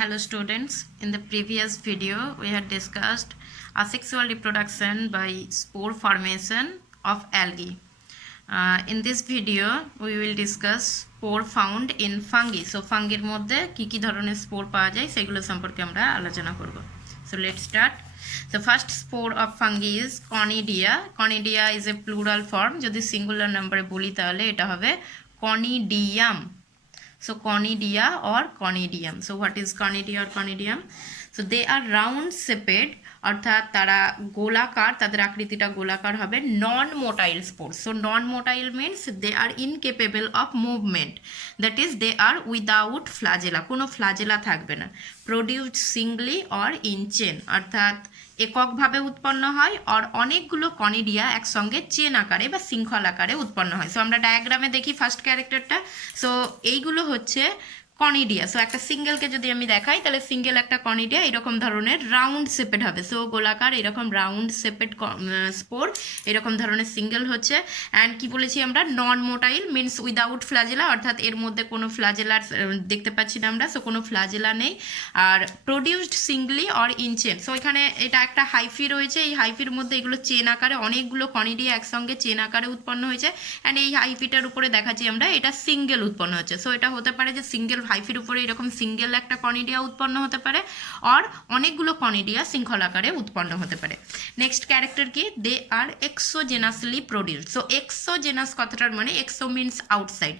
Hello students, in the previous video we had discussed asexual reproduction by spore formation of algae. In this video we will discuss spore found in fungi. So fungi এর মধ্যে কি ধরনের spore পাওয়া যায় সেগুলো সম্পর্কে আমরা আলোচনা করব. So let's start. The first spore of fungi is Conidia. Conidia is a plural form. যদি singular number বলি তাহলে এটা হবে Conidium. So conidia or conidium. So what is conidia or conidium? So they are round shaped অর্থাৎ তারা গোলাকার, তাদের আকৃতিটা গোলাকার হবে, non motile spores. So non motile means they are incapable of movement, that is they are without flagella, কোনো flagella থাকবে না. Produced singly or in chain, অর্থাৎ এককভাবে উৎপন্ন হয়, আর অনেকগুলো কনিডিয়া একসঙ্গে চেন আকারে বা শৃঙ্খল আকারে উৎপন্ন হয়. সো আমরা ডায়াগ্রামে দেখি ফার্স্ট ক্যারেক্টারটা. সো এইগুলো হচ্ছে কনিডিয়া. সো একটা সিঙ্গেলকে যদি আমি দেখাই তাহলে সিঙ্গেল একটা কনিডিয়া এরকম ধরনের রাউন্ড শেপেড হবে. সো গোলাকার এরকম রাউন্ড শেপেড স্পোর এরকম ধরনের সিঙ্গেল হচ্ছে. অ্যান্ড কি বলেছি আমরা, নন মোটাইল মিনস উইদাউট ফ্লাজেলা, অর্থাৎ এর মধ্যে কোনো ফ্লাজেলার দেখতে পাচ্ছি না আমরা. সো কোনো ফ্লাজেলা নেই. Are produced singly or in chain. So এখানে এটা একটা হাইফি রয়েছে, এই হাইফির মধ্যে এগুলো চেন আকারে অনেকগুলো কনিডিয়া একসঙ্গে চেন আকারে উৎপন্ন হয়েছে. অ্যান্ড এই হাইফিটার উপরে দেখাচ্ছি আমরা এটা সিঙ্গেল উৎপন্ন হচ্ছে. সো এটা হতে পারে যে সিঙ্গেল হাইফির উপরে এরকম সিঙ্গেল একটা কনিডিয়া উৎপন্ন হতে পারে, আর অনেকগুলো কনিডিয়া শৃঙ্খল আকারে উৎপন্ন হতে পারে. নেক্সট ক্যারেক্টার কি, they are exogenously produced. So exogenous কথাটার মানে exo means outside,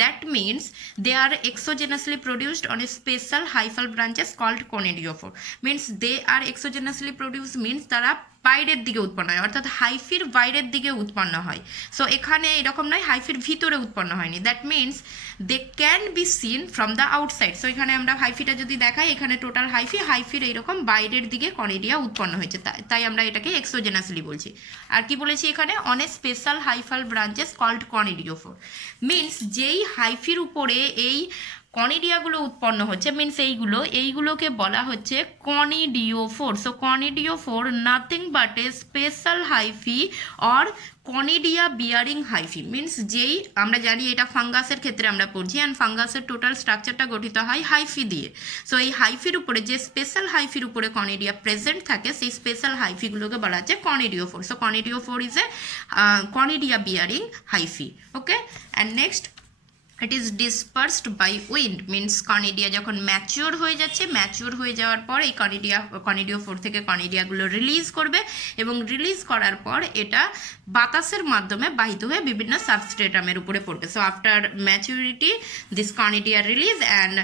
that means they are exogenously produced on a special hyphal branches called conidiophore. Means they are exogenously produced means তারা বাইরের দিকে উৎপন্ন হয়, অর্থাৎ হাইফির বাইরের দিকে উৎপন্ন হয়. সো এখানে এরকম নয় হাইফির ভিতরে উৎপন্ন হয়নি, that means they can be seen from the outside. So এখানে আমরা হাইফিটা যদি দেখাই, এখানে টোটাল হাইফির এইরকম বাইরের দিকে কনিডিয়া উৎপন্ন হয়েছে, তাই আমরা এটাকে এক্সোজেনাসলি বলছি. আর কি বলেছি এখানে, on a special hyphal branches called conidiophore. Means যেই হাইফির উপরে এই কনিডিয়াগুলো উৎপন্ন হচ্ছে মিনস এইগুলোকে বলা হচ্ছে conidiophore. So conidiophore nothing but a special hyphae or conidia bearing hyphae. Means যেই আমরা জানি এটা ফাঙ্গাসের ক্ষেত্রে আমরা পড়ছি, অ্যান্ড ফাঙ্গাসের টোটাল স্ট্রাকচারটা গঠিত হয় হাইফি দিয়ে. সো এই হাইফির উপরে যে স্পেশাল হাইফির উপরে কনিডিয়া প্রেজেন্ট থাকে সেই স্পেশাল হাইফিগুলোকে বলা হচ্ছে conidiophore. So conidiophore is a conidia bearing hyphae. Okay, and next it is dispersed by wind. Means conidia যখন ম্যাচিওর হয়ে যাচ্ছে, ম্যাচিওর হয়ে যাওয়ার পর এই কনিডিওফোর থেকে কনিডিয়াগুলো রিলিজ করবে, এবং রিলিজ করার পর এটা বাতাসের মাধ্যমে বাহিত হয়ে বিভিন্ন সাবস্ট্রেটামের উপরে পড়বে. So after maturity this conidia release and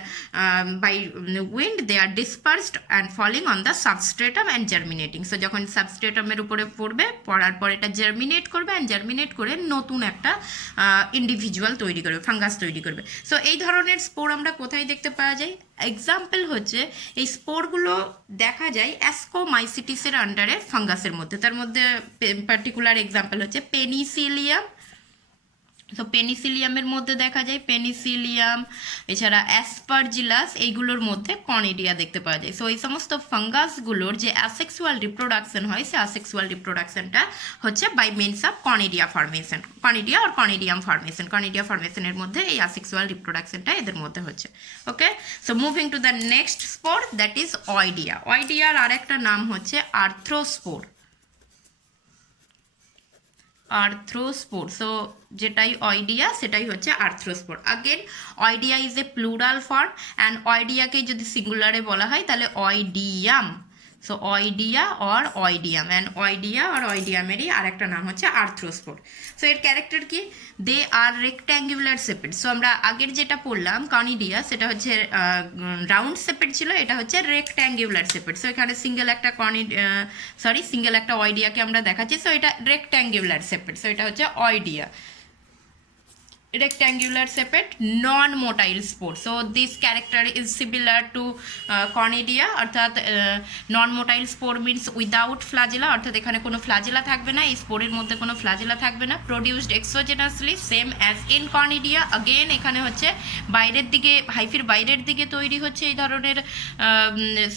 by wind they are dispersed and falling on the substratum and germinating. So যখন সাবস্ট্রেটামের উপরে পড়বে, পড়ার পর এটা জার্মিনেট করবে, অ্যান্ড জার্মিনেট করে নতুন একটা ইন্ডিভিজুয়াল তৈরি করবে, ফাঙ্গাস তৈরি করবে. সো এই ধরনের স্পোর আমরা কোথায় দেখতে পাওয়া যায়? এক্সাম্পল হচ্ছে এই স্পোরগুলো দেখা যায় অ্যাস্কোমাইসিটিসের আন্ডারে ফাঙ্গাসের মধ্যে. তার মধ্যে পার্টিকুলার এক্সাম্পল হচ্ছে পেনিসিলিয়াম. তো পেনিসিলিয়ামের মধ্যে দেখা যায় পেনিসিলিয়াম, এছাড়া অ্যাসপারজিলাস, এইগুলোর মধ্যে কনিডিয়া দেখতে পাওয়া যায়. সো এই সমস্ত ফাঙ্গাসগুলোর যে অ্যাসেক্সুয়াল রিপ্রোডাকশন হয়, সে অ্যাসেক্সুয়াল রিপ্রোডাকশনটা হচ্ছে by means of conidia formation, conidia আর কনিডিয়াম ফর্মেশন. কনিডিয়া ফর্মেশনের মধ্যে এই অ্যাসেক্সুয়াল রিপ্রোডাকশনটা এদের মধ্যে হচ্ছে. Okay, so moving to the next spore, that is oidia. অয়েডিয়ার আর একটা নাম হচ্ছে আর্থ্রোস্পোর. আর্থ্রোস্পোর. সো যেটাই অয়েডিয়া সেটাই হচ্ছে arthrospore. Again oidia is a plural form, and অয়েডিয়াকে যদি সিঙ্গুলারে বলা হয় তাহলে oidium. So oidia or oidium, and oidia আর অয়েডিয়ামেরই আর একটা নাম হচ্ছে আর্থ্রোস্পোর. সো এর ক্যারেক্টার কি, they are rectangular shaped. So আমরা আগের যেটা পড়লাম কনিডিয়া সেটা হচ্ছে রাউন্ড শেপেড ছিল, এটা হচ্ছে রেক্ট্যাঙ্গুলার শেপেড. সো এখানে সিঙ্গেল একটা অয়েডিয়াকে আমরা দেখাচ্ছি. সো এটা রেক্ট্যাঙ্গুলার শেপেড. সো এটা হচ্ছে অয়েডিয়া, rectangular shaped non-motile spore. So this character is similar to conidia, অর্থাৎ non-motile spore means without flagella, অর্থাৎ এখানে কোনো ফ্লাজেলা থাকবে না, এই স্পোরের মধ্যে কোনো ফ্লাজেলা থাকবে না. produced exogenously same as in conidia. again এখানে হচ্ছে বাইরের দিকে, হাইফির বাইরের দিকে তৈরি হচ্ছে এই ধরনের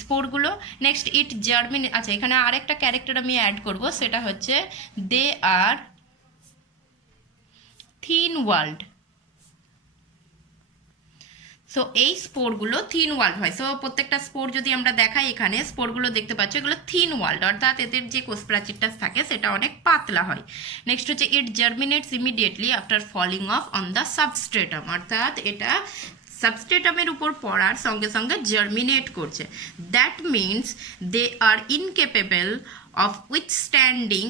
স্পোরগুলো. নেক্সট ইট জার্মিন. আচ্ছা, এখানে আরেকটা ক্যারেক্টার আমি অ্যাড করব, সেটা হচ্ছে they R thin walled. So এই স্পোরগুলো থিন ওয়াল্ড হয়। সো প্রত্যেকটা স্পোর যদি আমরা দেখাই, এখানে স্পোরগুলো দেখতে পাচ্ছ, এগুলো থিন ওয়াল্ড, অর্থাৎ এদের যে কোষ প্রাচীরটা থাকে সেটা অনেক পাতলা হয়। নেক্সট হচ্ছে it germinates immediately after falling of on the substratum, অর্থাৎ এটা সাবস্ট্রেটামের উপর পড়ার সঙ্গে সঙ্গে জার্মিনেট করছে। That means they are incapable of withstanding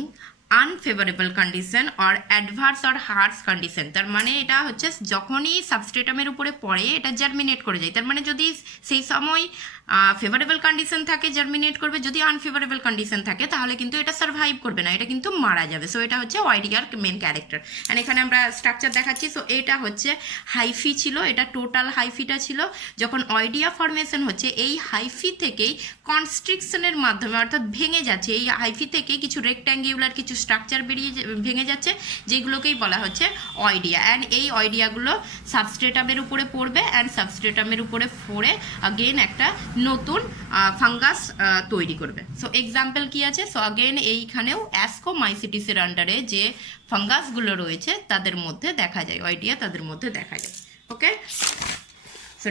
unfavourable condition or adverse or harsh condition. তার মানে এটা হচ্ছে যখনই সাবস্ট্রেটামের উপরে পড়ে এটা জার্মিনেট করে যায়। তার মানে যদি সেই সময় ফেভারেবল কন্ডিশন থাকে জার্মিনেট করবে, যদি আনফেভারেবল কন্ডিশন থাকে তাহলে কিন্তু এটা সার্ভাইভ করবে না, এটা কিন্তু মারা যাবে। সো এটা হচ্ছে ওয়াইডিয়ার মেন ক্যারেক্টার। অ্যান্ড এখানে আমরা স্ট্রাকচার দেখাচ্ছি। সো এটা হচ্ছে হাইফি ছিল, এটা টোটাল হাইফিটা ছিল। যখন ওয়াইডিয়া ফর্মেশন হচ্ছে এই হাইফি থেকেই কনস্ট্রিকশনের মাধ্যমে, অর্থাৎ ভেঙে যাচ্ছে, এই হাইফি থেকে কিছু রেক্ট্যাঙ্গুলার কিছু স্ট্রাকচার ভেঙে যাচ্ছে, যেগুলোকেই বলা হচ্ছে ওয়াইডিয়া। অ্যান্ড এই ওয়াইডিয়াগুলো সাবস্ট্রেটামের উপরে পড়বে, অ্যান্ড সাবস্ট্রেটামের উপরে পড়ে আগেন একটা নতুন ফাঙ্গাস তৈরি করবে। সো এক্সাম্পল কি আছে? সো আগেন এইখানেও অ্যাসকোমাইসিটিসের আন্ডারে যে ফাঙ্গাসগুলো রয়েছে তাদের মধ্যে দেখা যায়, ওয়াইডিয়া তাদের মধ্যে দেখা যায়। Okay, so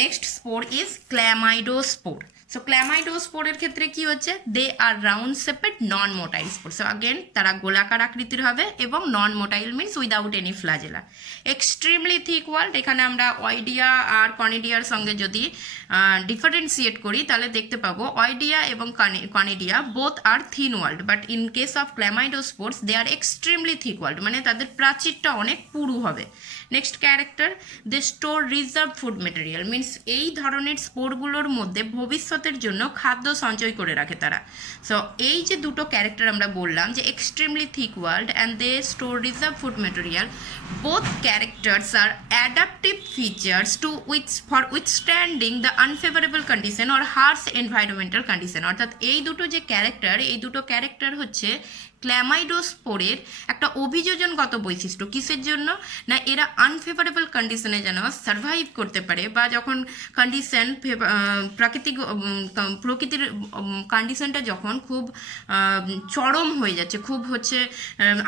next spore is chlamydospore. So ক্ল্যামাইডোস্পোরের ক্ষেত্রে কি হচ্ছে? They are round shaped non motile spore. So again তারা গোলাকার আকৃতির হবে এবং non motile means without any flagella. Extremely thick walled, এখানে আমরা ওয়াইডিয়া আর কনিডিয়ার সঙ্গে যদি ডিফারেন্সিয়েট করি তাহলে দেখতে পাবো ওয়াইডিয়া এবং conidia both are thin walled, but in case of chlamydospores they are extremely thick walled, মানে তাদের প্রাচীরটা অনেক পুরু হবে। Next character, they store reserve food material, means এই ধরনের স্পোরগুলোর মধ্যে ভবিষ্যতের জন্য খাদ্য সঞ্চয় করে রাখে তারা। সো এই যে দুটো ক্যারেক্টার আমরা বললাম যে extremely thick walled and they store reserve food material, both characters are adaptive features to for withstanding the unfavorable condition or harsh environmental condition। অর্থাৎ এই দুটো ক্যারেক্টার হচ্ছে ক্ল্যামাইডোস্পোরের একটা অভিযোজনগত বৈশিষ্ট্য। কিসের জন্য? না এরা আনফেভারেবল কন্ডিশনে যেন সার্ভাইভ করতে পারে, বা যখন কন্ডিশন প্রকৃতির কন্ডিশনটা যখন খুব চরম হয়ে যাচ্ছে, খুব হচ্ছে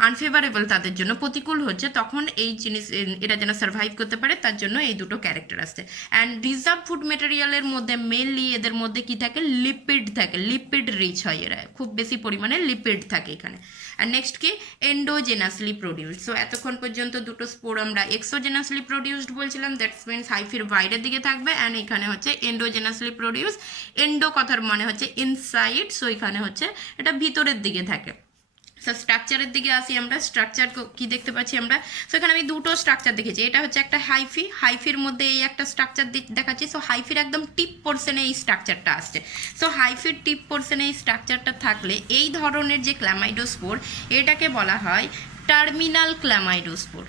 আনফেভারেবল তাদের জন্য, প্রতিকূল হচ্ছে, তখন এই জিনিস এরা যেন সার্ভাইভ করতে পারে, তার জন্য এই দুটো ক্যারেক্টার আসছে। অ্যান্ড রিজার্ভ ফুড মেটেরিয়ালের মধ্যে মেনলি এদের মধ্যে কি থাকে? লিপিড থাকে, লিপিড রিচ হয়, এরা খুব বেশি পরিমাণে লিপিড থাকে এখানে। আর নেক্সট কি? Endogenously produced. সো এতক্ষণ পর্যন্ত দুটো স্পোর আমরা এক্সোজেনাসলি প্রডিউসড বলছিলাম, দ্যাটস মিনস হাইফির বাইরের দিকে থাকবে, অ্যান্ড এখানে হচ্ছে এন্ডোজেনাসলি প্রডিউস। এন্ডো কথার মানে হচ্ছে ইনসাইড, সো এখানে হচ্ছে এটা ভিতরের দিকে থাকে। সো স্ট্রাকচারের দিকে আসি আমরা। স্ট্রাকচার কি দেখতে পাচ্ছি আমরা? সো এখানে আমি দুটো স্ট্রাকচার দেখেছি, এটা হচ্ছে একটা হাইফির মধ্যে এই একটা স্ট্রাকচার দেখাচ্ছি। সো হাইফির একদম টিপ পোর্শনে এই স্ট্রাকচারটা আসছে। সো হাইফির টিপ পোর্শনে এই স্ট্রাকচারটা থাকলে এই ধরনের যে ক্ল্যামাইডোস্পোর, এটাকে বলা হয় terminal chlamydospore.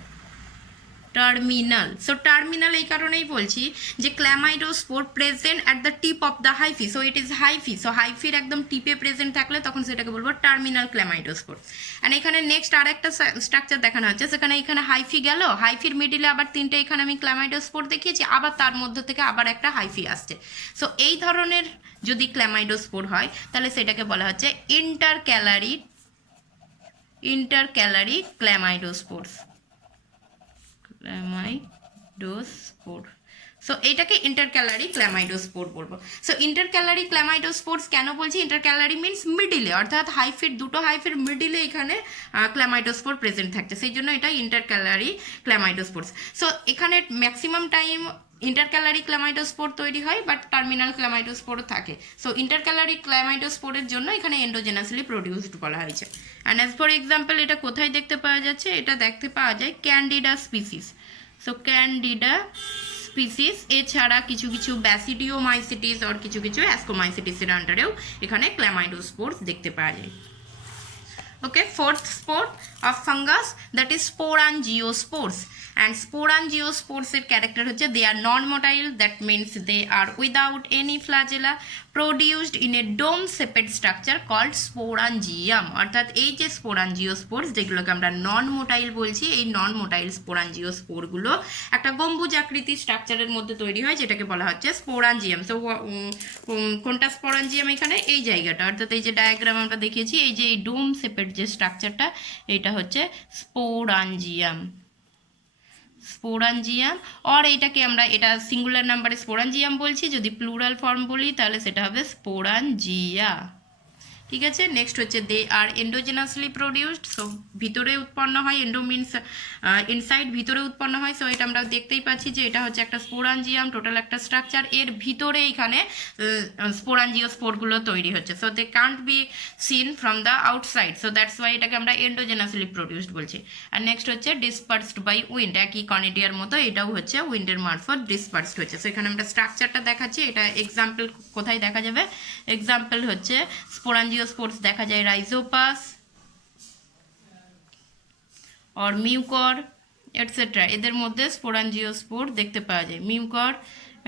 Terminal. So terminal এই কারণেই বলছি যে chlamydospore present at the tip of the hyphae, so it is hyphae. So হাইফির একদম টিপে প্রেজেন্ট থাকলে তখন সেটাকে বলবো টার্মিনাল ক্ল্যামাইডোস্পোর। অ্যান্ড এখানে নেক্সট আর একটা স্ট্রাকচার দেখানো হচ্ছে, সেখানে এখানে হাইফি গেল, হাইফির মিডিলে আবার তিনটে এখানে আমি ক্ল্যামাইডোস্পোর দেখিয়েছি, আবার তার মধ্যে থেকে আবার একটা হাইফি আসছে। সো এই ধরনের যদি ক্ল্যামাইডোস্পোর হয় তাহলে সেটাকে বলা হচ্ছে ইন্টারক্যালারি ক্ল্যামাইডোস্পোর। ক্ল্যামাইডোস্পোর। সো এইটাকে ইন্টারক্যালারি ক্ল্যামাইডোস্পোর বলবো। সো ইন্টারক্যালারি ক্ল্যামাইডোস্পোর্স কেন বলছি? ইন্টারক্যালারি মিনস মিডিলে, অর্থাৎ দুটো হাইফির মিডিলে এখানে ক্ল্যামাইডোস্পোর প্রেজেন্ট থাকছে, সেই জন্য এটা ইন্টারক্যালারি ক্ল্যামাইডোস্পোর্স। সো এখানে ম্যাক্সিমাম টাইম ইন্টারক্যালারি ক্ল্যামাইডোস্পোর তৈরি হয়, বাট টার্মিনাল ক্ল্যামাইডোস্পোরও থাকে। সো ইন্টারক্যালারি ক্ল্যামাইডোস্পোরের জন্য এখানে এন্ডোজেনাসলি প্রডিউসড বলা হয়েছে। অ্যান্ড অ্যাজ ফর এক্সাম্পল এটা কোথায় দেখতে পাওয়া যাচ্ছে? এটা দেখতে পাওয়া যায় candida species. So candida species এছাড়া কিছু কিছু ব্যাসিডিওমাইসিটিস আর কিছু কিছু অ্যাসকোমাইসিটিসের আন্ডারেও এখানে ক্ল্যামাইডোস্পোর্স দেখতে পাওয়া যায়। Okay, fourth spore of fungus, that is sporangiosপোর্স। and sporangiosপোর্স এর ক্যারেক্টার হচ্ছে they are non-motile, that means they are without any flagella, produced in a dome shaped structure called sporangium। অর্থাৎ এই যে sporangiosপোর্স যেগুলোকে আমরা নন মোটাইল বলছি, এই নন মোটাইল sporangiosপোরগুলো একটা গম্বুজ আকৃতির স্ট্রাকচারের মধ্যে তৈরি হয়, যেটাকে বলা হচ্ছে স্পোরাঞ্জিয়াম। সো কোনটা স্পোরাঞ্জিয়াম? এখানে এই জায়গাটা, অর্থাৎ এই যে ডায়াগ্রাম আমরা দেখিয়েছি, এই যে এই ডোম শেপের যে স্ট্রাকচারটা, এটা হচ্ছে স্পোরাঞ্জিয়াম। স্পোরাঞ্জিয়াম, অর এইটাকে আমরা এটা সিঙ্গুলার নাম্বারে স্পোরাঞ্জিয়াম বলছি, যদি প্লুরাল ফর্ম বলি তাহলে সেটা হবে স্পোরাঞ্জিয়া। ঠিক আছে, নেক্সট হচ্ছে they R endogenously produced, so ভিতরে উৎপন্ন হয়, এন্ডো মিনস ইনসাইড, ভিতরে উৎপন্ন হয়। সো এটা আমরা দেখতেই পাচ্ছি যে এটা হচ্ছে একটা স্পোরাঞ্জিয়াম, টোটাল একটা স্ট্রাকচার, এর ভিতরে এখানে স্পোরাঞ্জিওস্পোরগুলো তৈরি হচ্ছে। So they can't be seen from the outside, so that's why এটাকে আমরা এন্ডোজেনাসলি প্রডিউসড বলছি। আর নেক্সট হচ্ছে ডিসপার্সড বাই উইন্ড, একই কনিডিয়ার মতো এটাও হচ্ছে উইন্ডের মারফত ডিসপার্সড হচ্ছে। সো এখানে আমরা স্ট্রাকচারটা দেখাচ্ছি, এটা এক্সাম্পল কোথায় দেখা যাবে, এক্সাম্পল হচ্ছে স্পোরাঞ্জিওস্পোরস দেখা যায় রাইজোপাস और মিউকর এটসেট্রা, এদের মধ্যে স্পোরাঞ্জিওস্পোর দেখতে পাওয়া যায়, মিউকর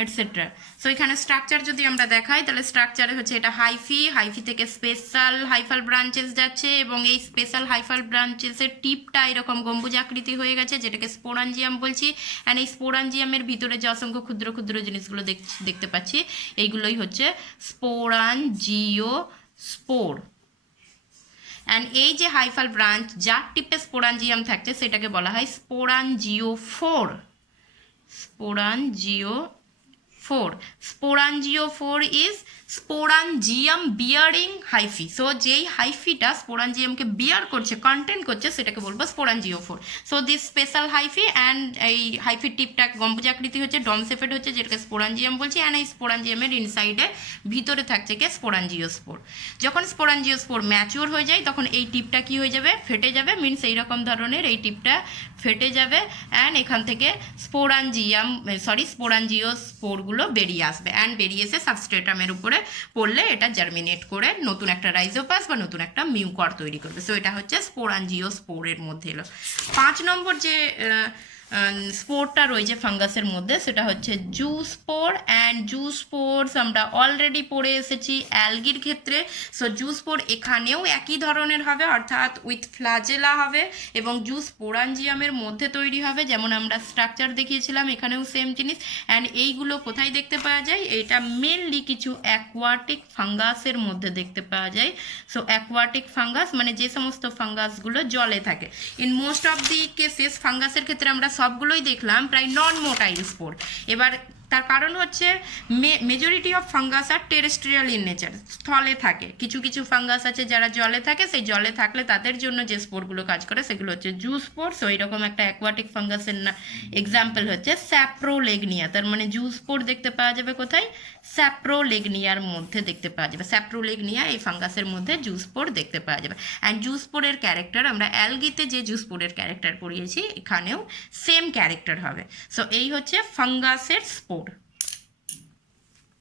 এটসেট্রা। সো এখানে স্ট্রাকচার যদি আমরা দেখাই তাহলে স্ট্রাকচারে হচ্ছে এটা হাইফি, হাইফি থেকে স্পেশাল হাইফাল ব্রাঞ্চেস যাচ্ছে এবং এই স্পেশাল হাইফাল ব্রাঞ্চেসের টিপটা এরকম গম্বুজ আকৃতি হয়ে গেছে, যেটাকে স্পোরাঞ্জিয়াম বলছি। অ্যান্ড এই স্পোরাঞ্জিয়ামের ভিতরে যে অসংখ্য ক্ষুদ্র ক্ষুদ্র জিনিসগুলো দেখতে পাচ্ছি, এইগুলোই হচ্ছে স্পোরাঞ্জিওস্পোর। অ্যান্ড এই যে হাইফাল ব্রাঞ্চ যার টিপে স্পোরাঞ্জিয়াম থাকছে সেটাকে বলা হয় sporangiophore, sporangiophore. Sporangiophore is sporangium bearing hyphae. So যেই হাইফিটা স্পোরাঞ্জিয়ামকে বিয়ার করছে, কন্টেন্ট করছে, সেটাকে বলবো স্পোরাঞ্জিওফোর। So this special hyphae and এই হাইফির টিপটা গম্বুজাকৃতি হচ্ছে, ডমসেফেড হচ্ছে, যেটাকে স্পোরাঞ্জিয়াম বলছি। অ্যান্ড এই স্পোরাঞ্জিয়ামের ইনসাইডে ভিতরে থাকছে কে স্পোরাঞ্জিওস্পোর। যখন স্পোরাঞ্জিওস্পোর ম্যাচিওর হয়ে যায় তখন এই টিপটা কি হয়ে যাবে, ফেটে যাবে, মিনস এইরকম ধরনের এই টিপটা ফেটে যাবে অ্যান্ড এখান থেকে স্পোরাঞ্জিওস্পোরগুলো বেরিয়ে আসবে অ্যান্ড বেরিয়ে এসে সাবস্ট্রেটামের উপরে পড়লে এটা জার্মিনেট করে নতুন একটা রাইজোপাস বা নতুন একটা মিউকর তৈরি করবে। সো এটা হচ্ছে স্পোরাঞ্জিওস্পোরের মধ্যে এলো। 5 নম্বর যে স্পোরটা রয়েছে ফাঙ্গাসের মধ্যে সেটা হচ্ছে জুস্পোর। অ্যান্ড জুস্পোরস আমরা অলরেডি পড়ে এসেছি অ্যালগির ক্ষেত্রে। সো জুস্পোর এখানেও একই ধরনের হবে, অর্থাৎ উইথ ফ্লাজেলা হবে এবং জুস্পোরাঞ্জিয়ামের মধ্যে তৈরি হবে, যেমন আমরা স্ট্রাকচার দেখিয়েছিলাম, এখানেও সেম জিনিস। অ্যান্ড এইগুলো কোথায় দেখতে পাওয়া যায়, এটা মেনলি কিছু অ্যাকোয়াটিক ফাঙ্গাসের মধ্যে দেখতে পাওয়া যায়। সো অ্যাকোয়াটিক ফাঙ্গাস মানে যে সমস্ত ফাঙ্গাসগুলো জলে থাকে। In most of the cases ফাঙ্গাসের ক্ষেত্রে আমরা সবগুলোই দেখলাম প্রায় নন মোটাইল স্পোর। এবার তার কারণ হচ্ছে majority of fungus are terrestrial in nature, স্থলে থাকে। কিছু কিছু ফাঙ্গাস আছে যারা জলে থাকে, সেই জলে থাকলে তাদের জন্য যে স্পোরগুলো কাজ করে সেগুলো হচ্ছে জুস্পোর। সো এইরকম একটা অ্যাকোয়াটিক ফাঙ্গাসের এক্সাম্পল হচ্ছে স্যাপ্রোলেগনিয়া। তার মানে জুস্পোর দেখতে পাওয়া যাবে কোথায়, স্যাপ্রোলেগনিয়ার মধ্যে দেখতে পাওয়া যাবে। স্যাপ্রোলেগনিয়া এই ফাঙ্গাসের মধ্যে জুস্পোর দেখতে পাওয়া যাবে। অ্যান্ড জুস্পোরের ক্যারেক্টার আমরা অ্যালগিতে যে জুস্পোরের ক্যারেক্টার পড়িয়েছি এখানেও সেম ক্যারেক্টার হবে। সো এই হচ্ছে ফাঙ্গাসের স্পোর।